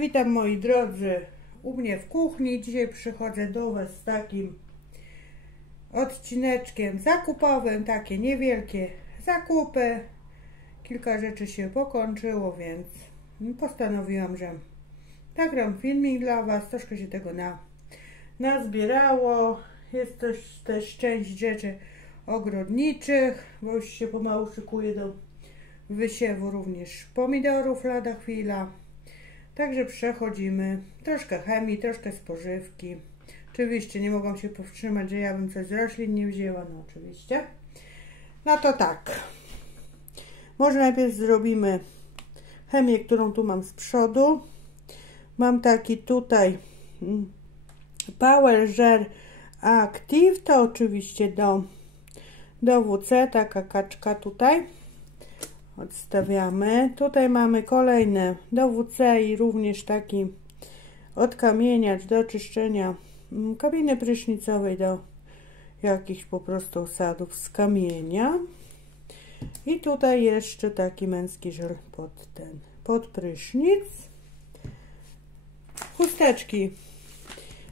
Witam moi drodzy u mnie w kuchni. Dzisiaj przychodzę do Was z takim odcineczkiem zakupowym, takie niewielkie zakupy. Kilka rzeczy się pokończyło, więc postanowiłam, że nagram filmik dla Was. Troszkę się tego nazbierało. Jest też część rzeczy ogrodniczych, bo już się pomału szykuję do wysiewu również pomidorów lada chwila. Także przechodzimy. Troszkę chemii, troszkę spożywki. Oczywiście nie mogłam się powstrzymać, że ja bym coś z roślin nie wzięła. No oczywiście. No to tak. Może najpierw zrobimy chemię, którą tu mam z przodu. Mam taki tutaj Power Gel Active. To oczywiście do WC. Taka kaczka tutaj. Odstawiamy. Tutaj mamy kolejne do WC i również taki odkamieniacz do czyszczenia kabiny prysznicowej, do jakichś po prostu osadów z kamienia. I tutaj jeszcze taki męski żel pod prysznic. Chusteczki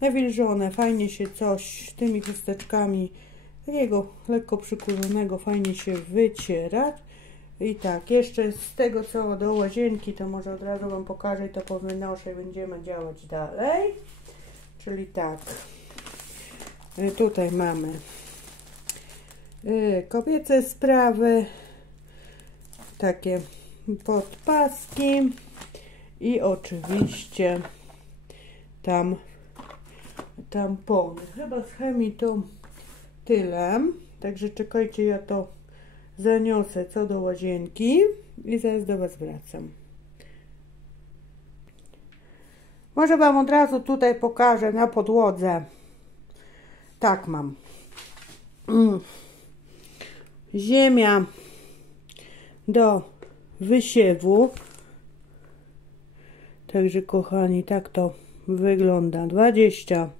nawilżone, fajnie się coś tymi chusteczkami takiego lekko przykurzonego fajnie się wyciera. I tak, jeszcze z tego co do łazienki, to może od razu Wam pokażę i to powynoszę i będziemy działać dalej. Czyli tak, tutaj mamy kobiece sprawy, takie podpaski i oczywiście tampony. Chyba z chemii to tyle, także czekajcie, ja to zaniosę co do łazienki i zaraz do Was wracam. Może Wam od razu tutaj pokażę na podłodze. Tak mam. Ziemia do wysiewu. Także kochani, tak to wygląda. 20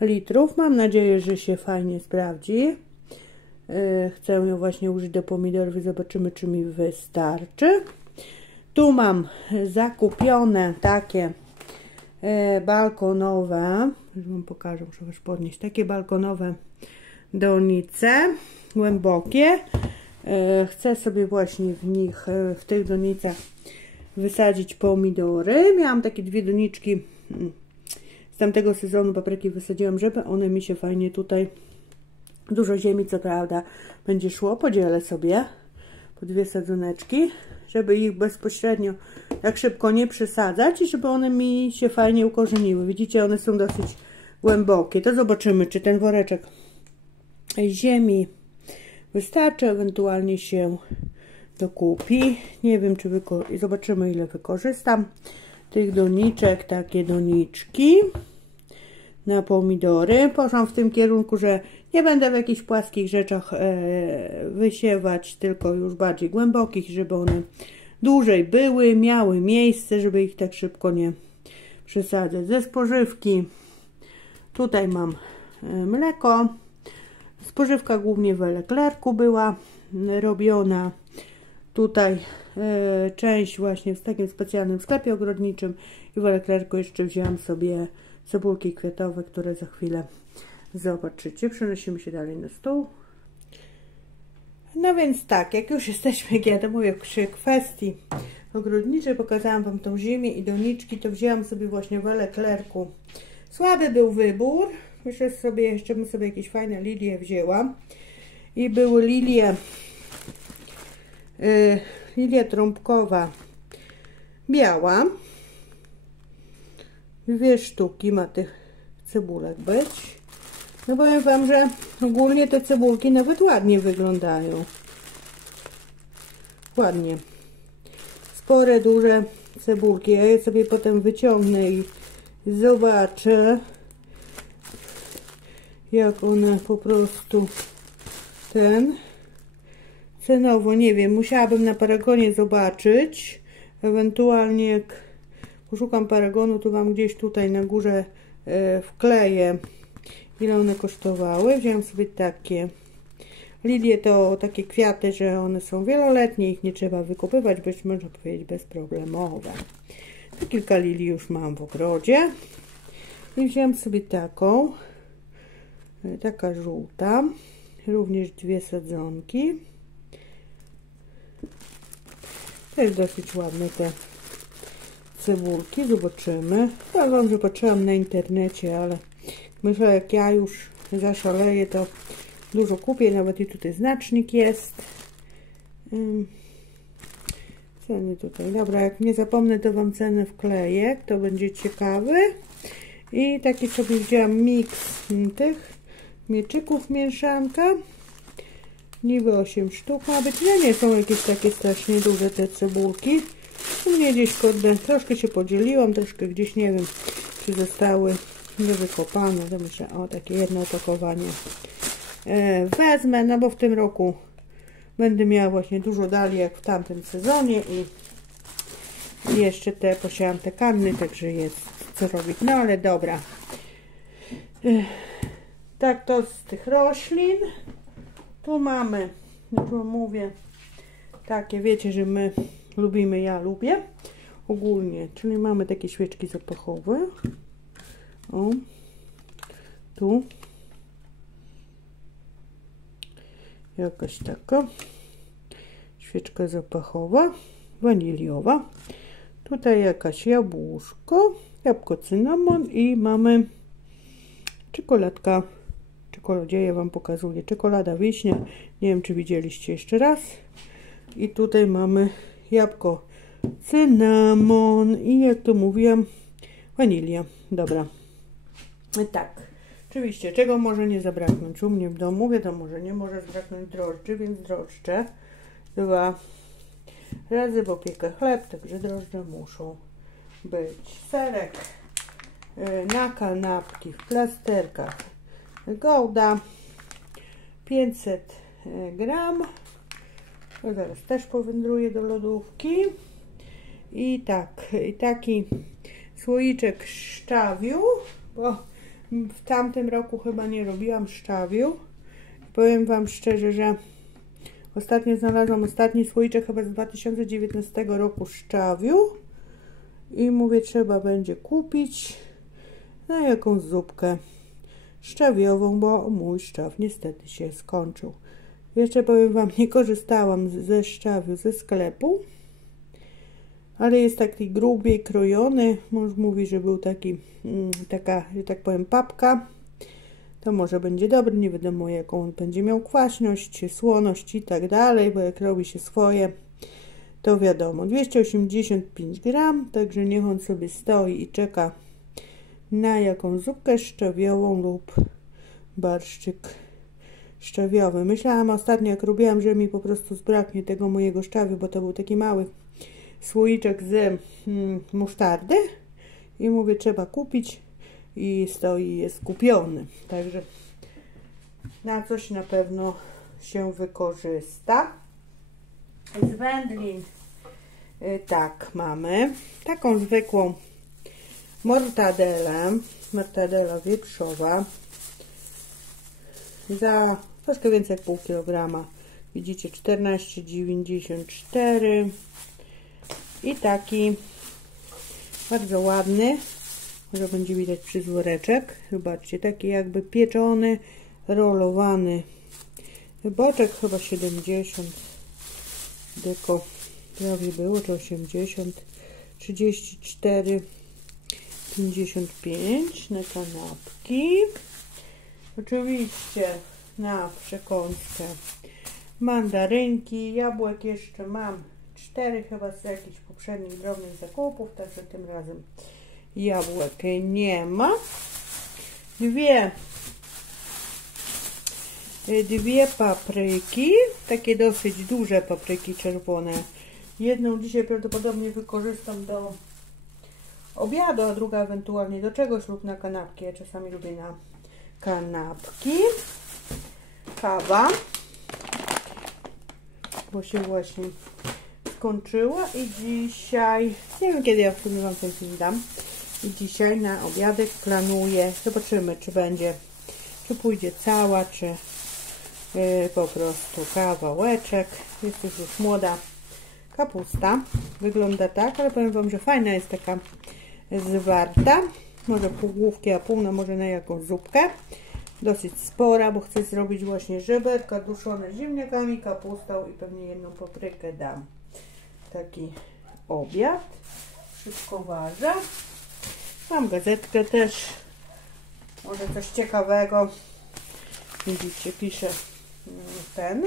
litrów. Mam nadzieję, że się fajnie sprawdzi. Chcę ją właśnie użyć do pomidorów i zobaczymy, czy mi wystarczy. Tu mam zakupione takie balkonowe, już Wam pokażę, muszę już podnieść, takie balkonowe donice głębokie. Chcę sobie właśnie w tych donicach wysadzić pomidory. Miałam takie dwie doniczki z tamtego sezonu, papryki wysadziłam, żeby one mi się fajnie tutaj, dużo ziemi co prawda będzie szło, podzielę sobie po dwie sadzoneczki, żeby ich bezpośrednio tak szybko nie przesadzać i żeby one mi się fajnie ukorzeniły. Widzicie, one są dosyć głębokie. To zobaczymy, czy ten woreczek ziemi wystarczy, ewentualnie się dokupi. Nie wiem, czy zobaczymy, ile wykorzystam tych doniczek, takie doniczki na pomidory. Poszłam w tym kierunku, że nie będę w jakichś płaskich rzeczach wysiewać, tylko już bardziej głębokich, żeby one dłużej były, miały miejsce, żeby ich tak szybko nie przesadzać. Ze spożywki tutaj mam mleko. Spożywka głównie w Leclercu była robiona. Tutaj część właśnie w takim specjalnym sklepie ogrodniczym i w Leclercu jeszcze wzięłam sobie cebulki kwiatowe, które za chwilę zobaczycie. Przenosimy się dalej na stół. No więc tak, jak już jesteśmy, jak ja to mówię, przy kwestii ogrodniczej, pokazałam Wam tą ziemię i doniczki, to wzięłam sobie właśnie w Leclercu. Słaby był wybór. Myślę sobie, jeszcze bym sobie jakieś fajne lilie wzięła. I były lilia trąbkowa biała. 2 sztuki ma tych cebulek być. No powiem Wam, że ogólnie te cebulki nawet ładnie wyglądają. Ładnie. Spore, duże cebulki. Ja je sobie potem wyciągnę i zobaczę, jak one po prostu cenowo, nie wiem, musiałabym na Paragonie zobaczyć. Ewentualnie jak poszukam Paragonu, to Wam gdzieś tutaj na górze wkleję, ile one kosztowały. Wziąłem sobie takie lilie, to takie kwiaty, że one są wieloletnie, ich nie trzeba wykopywać, być można powiedzieć bezproblemowe. Kilka lilii już mam w ogrodzie. I wziąłem sobie taką. Taka żółta. Również 2 sadzonki. Też dosyć ładne te cebulki. Zobaczymy. Ja wam, że patrzyłam na internecie, ale myślę, jak ja już zaszaleję, to dużo kupię. Nawet i tutaj znacznik jest. Ceny tutaj. Dobra, jak nie zapomnę, to wam cenę wkleję. To będzie ciekawy. I taki sobie wzięłam miks tych mieczyków, mieszanka. Niby 8 sztuk ma być. No nie są jakieś takie strasznie duże te cebulki. U mnie gdzieś troszkę się podzieliłam, troszkę gdzieś nie wiem, czy zostały wykopane. To myślę, o, takie jedno opakowanie wezmę, no bo w tym roku będę miała właśnie dużo dali jak w tamtym sezonie i jeszcze te posiałam te kanny, także jest co robić. No ale dobra. Tak to z tych roślin. Tu mamy, już wam mówię, takie, wiecie, że my lubimy, ja lubię ogólnie, czyli mamy takie świeczki zapachowe. O, tu jakaś taka świeczka zapachowa, waniliowa. Tutaj jakaś jabłuszko, jabłko cynamon i mamy czekoladka. Czekoladzie wam pokazuję. Czekolada wiśnia. Nie wiem, czy widzieliście jeszcze raz. I tutaj mamy jabłko cynamon i jak to mówiłam, wanilia. Dobra. Tak. Oczywiście, czego może nie zabraknąć u mnie w domu? Wiadomo, że nie może zabraknąć drożdży, więc drożdże 2 razy, bo piekę chleb, także drożdże muszą być. Serek na kanapki w plasterkach Gouda 500 gram. To zaraz też powędruje do lodówki. I tak, i taki słoiczek szczawiu, bo w tamtym roku chyba nie robiłam szczawiu. Powiem wam szczerze, że ostatnio znalazłam ostatni słoiczek chyba z 2019 roku szczawiu i mówię, trzeba będzie kupić na jakąś zupkę szczawiową, bo mój szczaw niestety się skończył. Jeszcze powiem wam, nie korzystałam ze szczawiu ze sklepu, ale jest taki grubiej krojony. Mąż mówi, że był taki, taka, że tak powiem, papka. To może będzie dobry, nie wiadomo jaką on będzie miał kwaśność, słoność i tak dalej, bo jak robi się swoje, to wiadomo. 285 gram, także niech on sobie stoi i czeka na jakąś zupkę szczawiową lub barszczyk szczawiowy. Myślałam ostatnio, jak robiłam, że mi po prostu zbraknie tego mojego szczawiu, bo to był taki mały słoiczek z musztardy i mówię, trzeba kupić i stoi, jest kupiony. Także na coś na pewno się wykorzysta. Z wędlin tak, mamy taką zwykłą mortadelę, mortadela wieprzowa za troszkę więcej jak pół kilograma. Widzicie, 14,94 i taki bardzo ładny, może będzie widać przyzworeczek, zobaczcie, taki jakby pieczony, rolowany boczek, chyba 70 deko prawie było, czy 80, 34,55 na kanapki. Oczywiście na przekąskę mandarynki, jabłek jeszcze mam 4 chyba z jakichś poprzednich drobnych zakupów, także tym razem jabłek nie ma. Dwie papryki, takie dosyć duże papryki czerwone. Jedną dzisiaj prawdopodobnie wykorzystam do obiadu, a druga ewentualnie do czegoś lub na kanapki. Ja czasami lubię na kanapki. Kawa, bo się właśnie skończyła i dzisiaj, nie wiem kiedy ja w sumie wam ten film dam, i dzisiaj na obiadek planuję, zobaczymy czy będzie, czy pójdzie cała, czy po prostu kawałeczek. Jest już młoda Kapusta wygląda tak, ale powiem Wam, że fajna jest taka zwarta. Może pół główki, a pół może na jakąś zupkę. Dosyć spora, bo chcę zrobić właśnie żeberka duszone z ziemniakami, kapustą i pewnie jedną paprykę dam. Taki obiad. Wszystko ważę. Mam gazetkę też. Może coś ciekawego. Widzicie, piszę ten.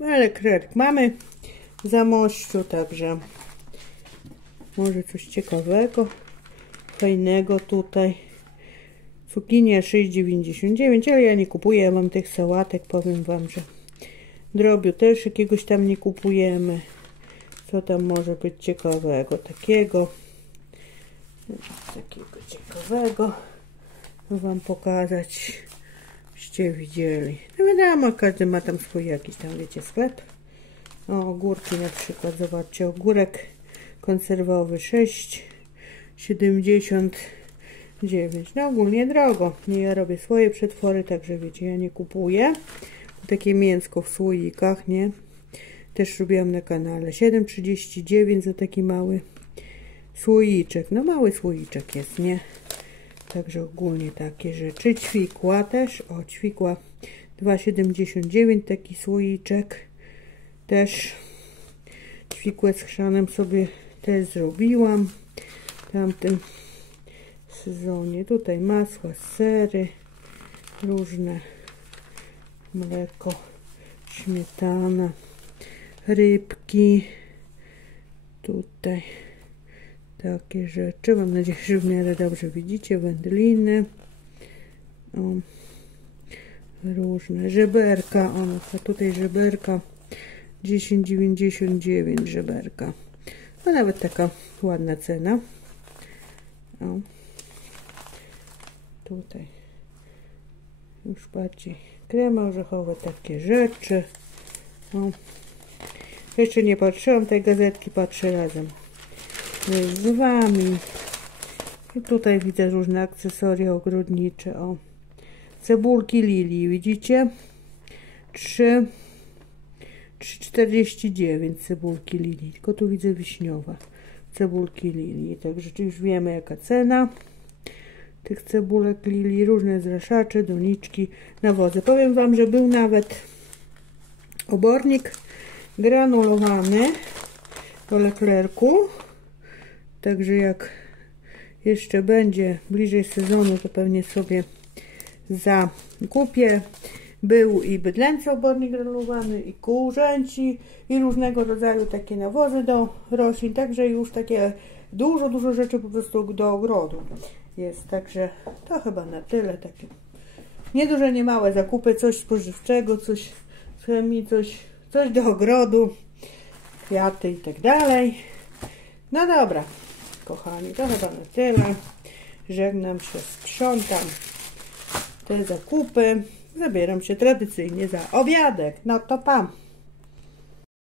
Leclerc mamy w Zamościu, także może coś ciekawego, fajnego tutaj. Cukinia 6,99, ale ja nie kupuję, ja mam tych sałatek, powiem Wam, że drobiu też jakiegoś tam nie kupujemy. Co tam może być ciekawego, takiego ciekawego Wam pokazać, byście widzieli. No wiadomo, każdy ma tam swój jakiś tam, wiecie, sklep. O, ogórki na przykład, zobaczcie, ogórek konserwowy 6,79. No ogólnie drogo. Nie, ja robię swoje przetwory, także wiecie, ja nie kupuję. Takie mięsko w słoikach, nie? Też robiłam na kanale. 7,39 za taki mały słoiczek. No mały słoiczek jest, nie? Także ogólnie takie rzeczy. Ćwikła też. O, ćwikła 2,79 taki słoiczek. Też ćwikłę z chrzanem sobie też zrobiłam w tamtym sezonie. Tutaj masła, sery, różne, mleko, śmietana, rybki. Tutaj takie rzeczy. Mam nadzieję, że w miarę dobrze widzicie. Wędliny. O, różne żeberka. A tutaj żeberka 10,99 żeberka. A nawet taka ładna cena. O. Tutaj już bardziej kremy orzechowe, takie rzeczy. O. Jeszcze nie patrzyłam tej gazetki, patrzę razem z Wami. I tutaj widzę różne akcesoria ogrodnicze. O. Cebulki Lili, widzicie? 3,49 cebulki Lili, tylko tu widzę wiśniowa cebulki Lili, także już wiemy jaka cena tych cebulek Lili, różne zraszacze, doniczki, nawozy. Powiem Wam, że był nawet obornik granulowany do Leclercu, także jak jeszcze będzie bliżej sezonu, to pewnie sobie zakupię. Był i bydlęcy obornik granulowany, i kurzęci, i różnego rodzaju takie nawozy do roślin, także już takie dużo rzeczy po prostu do ogrodu jest, także to chyba na tyle, takie nieduże, nie małe zakupy, coś spożywczego, coś z chemii, coś do ogrodu, kwiaty i tak dalej. No dobra, kochani, to chyba na tyle. Żegnam się, sprzątam te zakupy. Zabieram się tradycyjnie za obiadek. No to pa!